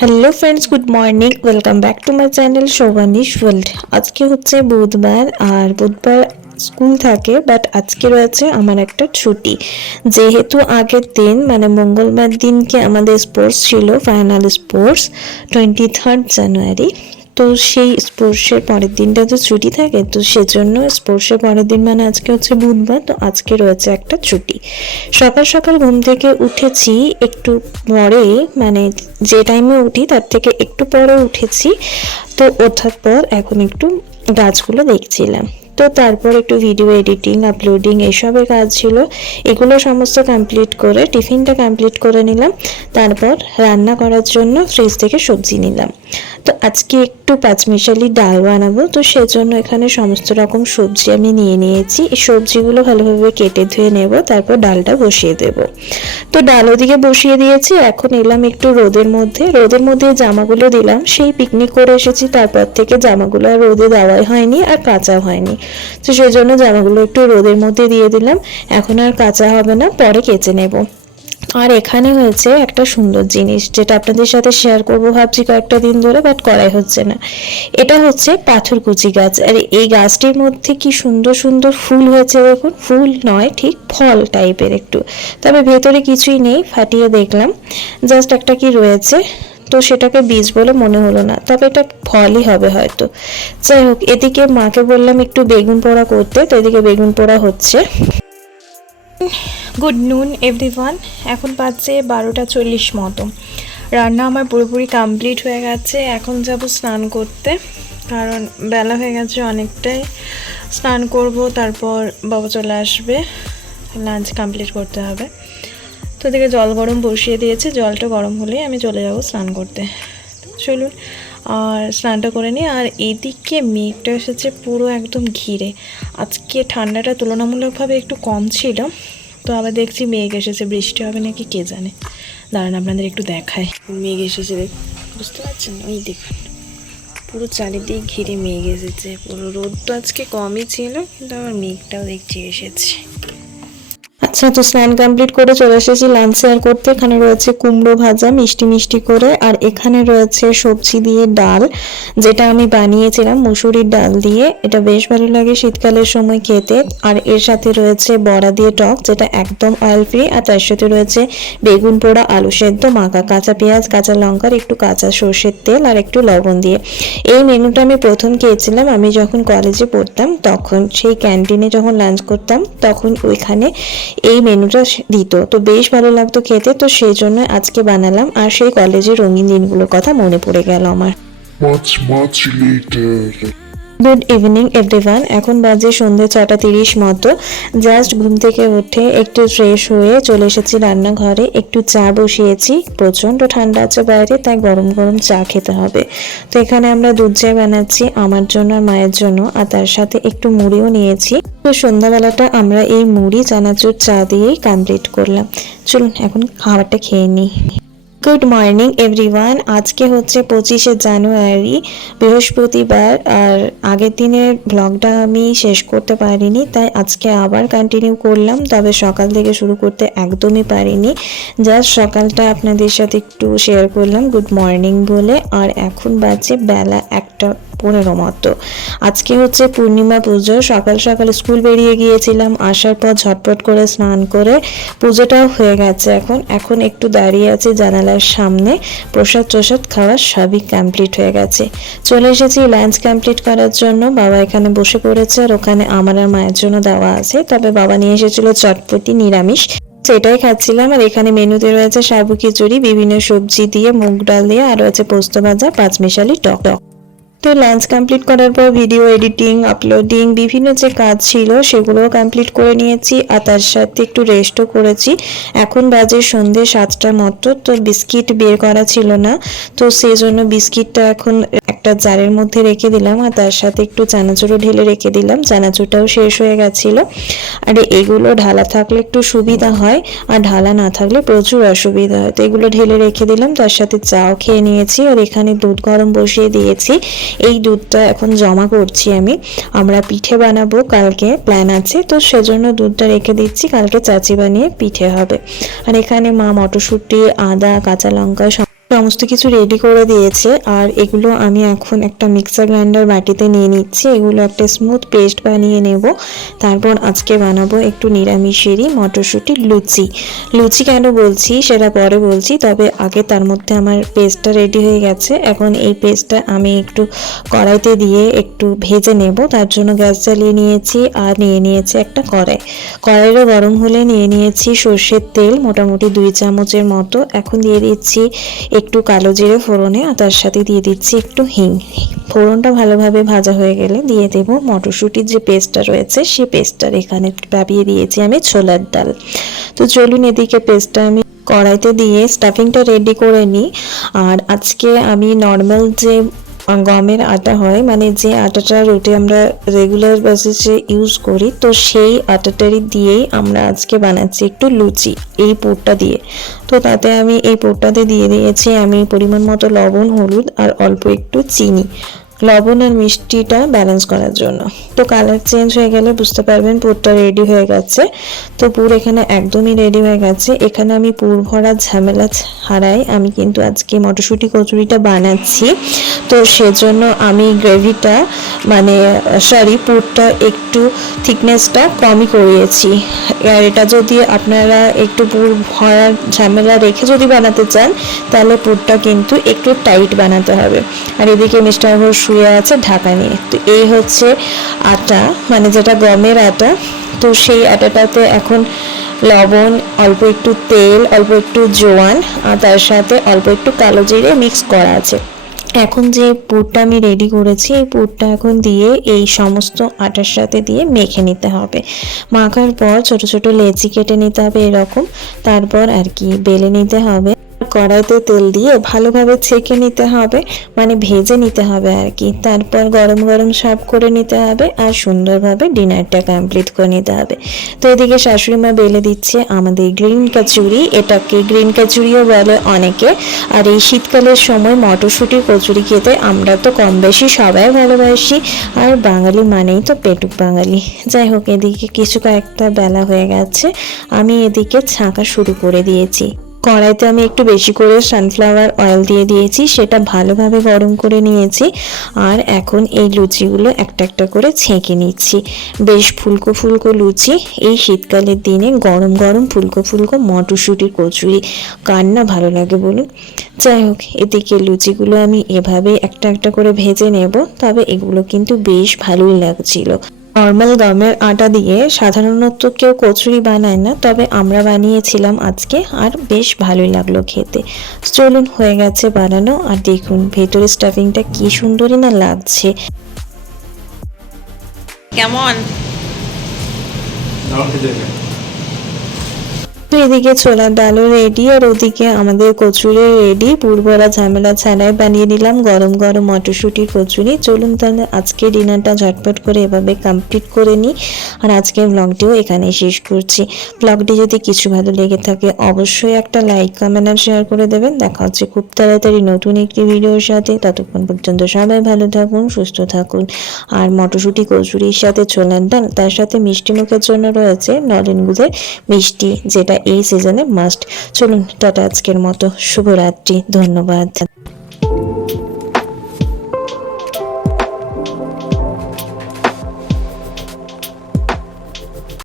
Hello friends, good morning. Welcome back to my channel Shobhanish world. আজকে হচ্ছে বুধবার, আর বুধবার স্কুল থাকে, বাট আজকে রয়েছে আমার একটা ছুটি। যেহেতু আগের দিন মানে মঙ্গলবার দিনকে আমাদের স্পোর্টস ছিল, ফাইনাল স্পোর্টস 23 জানুয়ারি। তো সেই স্পোর্টসের পরের দিনটা তো ছুটি থাকে, তো সেজন্য স্পোর্টসের পরের দিন মানে আজকে হচ্ছে বুধবার, তো আজকে রয়েছে একটা ছুটি। সকাল সকাল ঘুম থেকে উঠেছি, একটু পরে মানে যে টাইমে উঠি তার থেকে একটু পরে উঠেছি। তো ওঠার পর এখন একটু গাছগুলো দেখছিলাম। তো তারপর একটু ভিডিও এডিটিং, আপলোডিং এসবের কাজ ছিল, এগুলো সমস্ত কমপ্লিট করে টিফিনটা কমপ্লিট করে নিলাম। তারপর রান্না করার জন্য ফ্রিজ থেকে সবজি নিলাম। তো আজকে একটু পাঁচমিশালি ডাল বানাবো, তো সেজন্য এখানে সমস্ত রকম সবজি আমি নিয়ে নিয়েছি। এই সবজিগুলো ভালোভাবে কেটে ধুয়ে নেব, তারপর ডালটা বসিয়ে দেব। তো ডাল ওদিকে বসিয়ে দিয়েছি। এখন এলাম একটু রোদের মধ্যে জামাগুলো দিলাম। সেই পিকনিক করে এসেছি, তারপর থেকে জামাগুলো আর রোদে দেওয়াই হয়নি আর কাঁচা হয়নি। তো সেই জন্য জামাগুলো একটু রোদের মধ্যে দিয়ে দিলাম। এখন আর কাঁচা হবে না, পরে কেচে নেব। আর এখানে হয়েছে একটা সুন্দর জিনিস, যেটা আপনাদের সাথে শেয়ার করবো ভাবছি কয়েকটা দিন ধরে, বাট করাই হচ্ছে না। এটা হচ্ছে পাথরকুচি গাছ, আর এই গাছটির মধ্যে কি সুন্দর সুন্দর ফুল হয়েছে দেখুন। ফুল নয়, ঠিক ফল টাইপের একটু, তবে ভেতরে কিছুই নেই। ফাটিয়ে দেখলাম, জাস্ট একটা কি রয়েছে, তো সেটাকে বীজ বলে মনে হলো না, তবে এটা ফলই হবে হয়তো। যাই হোক, এদিকে মাকে বললাম একটু বেগুন পোড়া করতে, তো এদিকে বেগুন পোড়া হচ্ছে। গুড নুন এভরিওয়ান, এখন বাজছে 12:40 মতো। রান্না আমার পুরোপুরি কমপ্লিট হয়ে গেছে। এখন যাব স্নান করতে, কারণ বেলা হয়ে গেছে অনেকটাই। স্নান করব, তারপর বাবা চলে আসবে, লাঞ্চ কমপ্লিট করতে হবে। তো ওদিকে জল গরম বসিয়ে দিয়েছে, জলটা গরম হলেই আমি চলে যাব স্নান করতে। চলুন আর স্নানটা করে নিই। আর এদিকে মেঘটা এসেছে পুরো একদম ঘিরে। আজকে ঠান্ডাটা তুলনামূলকভাবে একটু কম ছিল, তো আবার দেখছি মেঘ এসেছে, বৃষ্টি হবে নাকি কে জানে। দাঁড়ান আপনাদের একটু দেখায়। মেঘ এসেছে, বুঝতে পারছেন? ওই দেখুন, পুরো চারিদিক ঘিরে মেঘ এসেছে। পুরো রোদ তো আজকে কমই ছিল, কিন্তু আবার মেঘটাও দেখছি এসেছে। আচ্ছা, তো স্নান কমপ্লিট করে চলে এসেছি লাঞ্চ শেয়ার করতে। এখানে রয়েছে কুমড়ো ভাজা মিষ্টি মিষ্টি করে, আর এখানে রয়েছে সবজি দিয়ে ডাল, যেটা আমি বানিয়েছিলাম মুসুরির ডাল দিয়ে। এটা বেশ ভালো লাগে শীতকালের সময় খেতে। আর এর সাথে রয়েছে বড়া দিয়ে টক, যেটা একদম অয়েল ফ্রি। আর তার সাথে রয়েছে বেগুন পোড়া, আলু সেদ্ধ মাখা, কাঁচা পেঁয়াজ, কাঁচা লঙ্কার একটু কাঁচা সর্ষের তেল আর একটু লবণ দিয়ে। এই মেনুটা আমি প্রথম খেয়েছিলাম আমি যখন কলেজে পড়তাম, তখন সেই ক্যান্টিনে যখন লাঞ্চ করতাম, তখন ওইখানে এই মেনুটা দিত, তো বেশ ভালো লাগতো খেতে। তো সেই জন্য আজকে বানালাম, আর সেই কলেজের রঙিন দিনগুলোর কথা মনে পড়ে গেল আমার। much later. Good evening everyone, এখন বাজে সন্ধ্যে 6:30 মতো। জাস্ট ঘুম থেকে উঠে একটু ফ্রেশ হয়ে চলে এসেছি রান্নাঘরে। একটু চা বসিয়েছি, প্রচণ্ড ঠান্ডা আছে বাইরে, তাই গরম গরম চা খেতে হবে। তো এখানে আমরা দুধ চা বানাচ্ছি আমার জন্য আর মায়ের জন্য, আর তার সাথে একটু মুড়িও নিয়েছি। তো সন্ধ্যাবেলাটা আমরা এই মুড়ি চানাচুর চা দিয়েই কমপ্লিট করলাম। চলুন এখন খাবারটা খেয়ে নিই। গুড মর্নিং এভরিওয়ান, আজকে হচ্ছে 25শে জানুয়ারি, বৃহস্পতিবার। আর আগের দিনের ব্লগটা আমি শেষ করতে পারিনি, তাই আজকে আবার কন্টিনিউ করলাম। তবে সকাল থেকে শুরু করতে একদমই পারিনি, জাস্ট সকালটা আপনাদের সাথে একটু শেয়ার করলাম গুড মর্নিং বলে। আর এখন বাজে বেলা 1:15 মতো। আজকে হচ্ছে পূর্ণিমা পুজো। সকাল সকাল স্কুল বেরিয়ে গিয়েছিলাম, আসার পর ঝটপট করে স্নান করে পুজোটাও হয়ে গেছে। এখন একটু দাঁড়িয়ে আছি জানালার সামনে, প্রসাদ খাওয়া সবই কমপ্লিট হয়ে গেছে। চলে এসেছি লাঞ্চ কমপ্লিট করার জন্য। বাবা এখানে বসে পড়েছে, আর ওখানে আমার আর মায়ের জন্য দেওয়া আছে। তবে বাবা নিয়ে এসেছিল চটপটি নিরামিষ, সেটাই খাচ্ছিলাম। আর এখানে মেনুতে রয়েছে সাবু খিচুড়ি বিভিন্ন সবজি দিয়ে, মুগ ডাল দিয়ে, আর রয়েছে পোস্ত ভাজা, পাঁচমিশালি টক। তো লাঞ্চ কমপ্লিট করার পর ভিডিও এডিটিং, আপলোডিং বিভিন্ন যে কাজ ছিল সেগুলোও কমপ্লিট করে নিয়েছি, আর তার সাথে একটু রেস্টও করেছি। এখন বাজে সন্ধ্যে 7টা মতো। তো বিস্কিট বের করা ছিল না, তো সেই জন্য বিস্কিটটা এখন একটা জারের মধ্যে রেখে দিলাম, আর তার সাথে একটু চানাচুরও ঢেলে রেখে দিলাম। চানাচুরটাও শেষ হয়ে গেছিলো। আর এগুলো ঢালা থাকলে একটু সুবিধা হয়, আর ঢালা না থাকলে প্রচুর অসুবিধা হয়। তো এগুলো ঢেলে রেখে দিলাম, তার সাথে চাও খেয়ে নিয়েছি। আর এখানে দুধ গরম বসিয়ে দিয়েছি। এই দুধটা এখন জমা করছি আমরা পিঠে বানাবো, কালকে প্ল্যান আছে, তো সেজন্য দুধটা রেখে দিচ্ছি, কালকে চাচি বানিয়ে পিঠে হবে। আর এখানে মা মটরশুঁটি, আদা, কাঁচা লঙ্কা সমস্ত কিছু রেডি করে দিয়েছে। আর এগুলো আমি এখন একটা মিক্সার গ্রাইন্ডার বাটিতে নিয়ে নিচ্ছি, এগুলো একটা স্মুথ পেস্ট বানিয়ে নেব। তারপর আজকে বানাবো একটু নিরামিষেরই মটরশুঁটি লুচি কেন বলছি সেটা পরে বলছি, তবে আগে তার মধ্যে আমার পেস্টটা রেডি হয়ে গেছে। এখন এই পেস্টটা আমি একটু কড়াইতে দিয়ে একটু ভেজে নেব, তার জন্য গ্যাস জ্বালিয়ে নিয়েছি আর নিয়ে নিয়েছি একটা কড়াইটা গরম হলে নিয়ে নিয়েছি সর্ষের তেল, মোটামুটি 2 চামচের মতো। এখন দিয়ে দিচ্ছি একটু কালো জিরে ফোড়নে, আর তার সাথে দিয়ে দিচ্ছি একটু হিং। ফোড়নটা ভালোভাবে ভাজা হয়ে গেলে দিয়ে দেব মটরশুঁটির যে পেস্টটা রয়েছে সেই পেস্টটার এখানে চাপিয়ে দিয়েছি আমি ছোলার ডাল। তো চলুন এদিকে পেস্টটা আমি কড়াইতে দিয়ে স্টাফিংটা রেডি করে নিই। আর আজকে আমি নর্মাল যে গমের আটা হয়, মানে যে আটাটা রুটি আমরা রেগুলার বেসিসে ইউজ করি, তো সেই আটাটারই দিয়েই আমরা আজকে বানাচ্ছি একটু লুচি এই পুরটা দিয়ে। তো তাতে আমি এই পুরটাতে দিয়ে দিয়েছি আমি পরিমাণ মতো লবণ, হলুদ আর অল্প একটু চিনি, লবণ আর মিষ্টিটা ব্যালেন্স করার জন্য। তো কালার চেঞ্জ হয়ে গেলে বুঝতে পারবেন পুরটা রেডি হয়ে গেছে। তো পুর এখানে একদমই রেডি হয়ে গেছে। এখানে আমি পুর ভরা ঝামেলা ছাড়াই আমি কিন্তু আজকে মটরশুঁটি কচুরিটা বানাচ্ছি। তো সেজন্য আমি গ্রেভিটা পুরটা একটু থিকনেসটা কমই করিয়েছি। আর এটা যদি আপনারা একটু পুর ভরা ঝামেলা রেখে যদি বানাতে চান তাহলে পুরটা কিন্তু একটু টাইট বানাতে হবে। আর এদিকে মিস্টার ঘোষ শুয়ে আছে ঢাকা নিয়ে। তো এই হচ্ছে আটা, যেটা গমের আটা। তো সেই আটাটাতে এখন লবণ, অল্প একটু তেল, অল্প একটু জোয়ান আর তার সাথে অল্প একটু কালো জিরে মিক্স করা আছে। এখন যে পুরটা আমি রেডি করেছি এই পুরটা এখন দিয়ে এই সমস্ত আটার সাথে দিয়ে মেখে নিতে হবে। মাখার পর ছোট ছোট লেচি কেটে নিতে হবে এরকম, তারপর আর কি বেলে নিতে হবে। কড়াইতে তেল দিয়ে ভালোভাবে ছেঁকে নিতে হবে, ভেজে নিতে হবে আর কি। তারপর গরম গরম সার্ভ করে নিতে হবে আর সুন্দরভাবে ডিনারটা কমপ্লিট করে নিতে হবে। তো এদিকে শাশুড়ি মা বেলে দিচ্ছে আমাদের গ্রিন কচুরি, এটাকে গ্রিন কচুরিও বলে অনেকে। আর এই শীতকালের সময় মটরশুঁটির কচুরি খেতে আমরা তো কম বেশি সবাই ভালোবাসি, আর বাঙালি মানেই তো পেটুক বাঙালি। যাই হোক, এদিকে কয়েকটা বেলা হয়ে গেছে, আমি এদিকে ছাঁকা শুরু করে দিয়েছি। কড়াইতে আমি একটু বেশি করে সানফ্লাওয়ার অয়েল দিয়ে দিয়েছি, সেটা ভালোভাবে গরম করে নিয়েছি। আর এখন এই লুচিগুলো একটা একটা করে ছেঁকে নিচ্ছি। বেশ ফুলকো ফুলকো লুচি, এই শীতকালের দিনে গরম গরম ফুলকো ফুলকো মটরশুঁটির কচুরি কার না ভালো লাগে বলুন। যাই হোক, এদিকে লুচিগুলো আমি এভাবে একটা একটা করে ভেজে নেব, তবে এগুলো কিন্তু বেশ ভালোই লাগছিল। নর্মাল গমের আটা দিয়ে সাধারণত কেউ কচুরি বানায় না, তবে আমরা বানিয়েছিলাম আজকে আর বেশ ভালোই লাগলো খেতে। চলুন, হয়ে গেছে বানানো। আর দেখুন ভেতরে স্টাফিংটা কি সুন্দরই না লাগছে। কেমন? তো এদিকে ছোলার ডালও রেডি আর ওদিকে আমাদের কচুরি রেডি। পুরভরা ঝামেলা ছাড়াই বানিয়ে নিলাম গরম গরম মটরশুঁটির কচুরি। চলুন তাহলে আজকে ডিনারটা ঝটপট করে এভাবে কমপ্লিট করে নিই। আর আজকের ব্লগটিও এখানেই শেষ করছি। ব্লগটি যদি কিছু ভালো লেগে থাকে অবশ্যই একটা লাইক, কমেন্ট আর শেয়ার করে দেবেন। দেখা হচ্ছে খুব তাড়াতাড়ি নতুন একটি ভিডিওর সাথে। ততক্ষণ পর্যন্ত সবাই ভালো থাকুন, সুস্থ থাকুন। আর মটরশুঁটি কচুরির সাথে ছোলার ডাল, তার সাথে মিষ্টি মুখের জন্য রয়েছে নলেন গুড়ের মিষ্টি, যেটা এই সিজনে মাস্ট। চলুন টাটা, আজকের মতো শুভরাত্রি, ধন্যবাদ।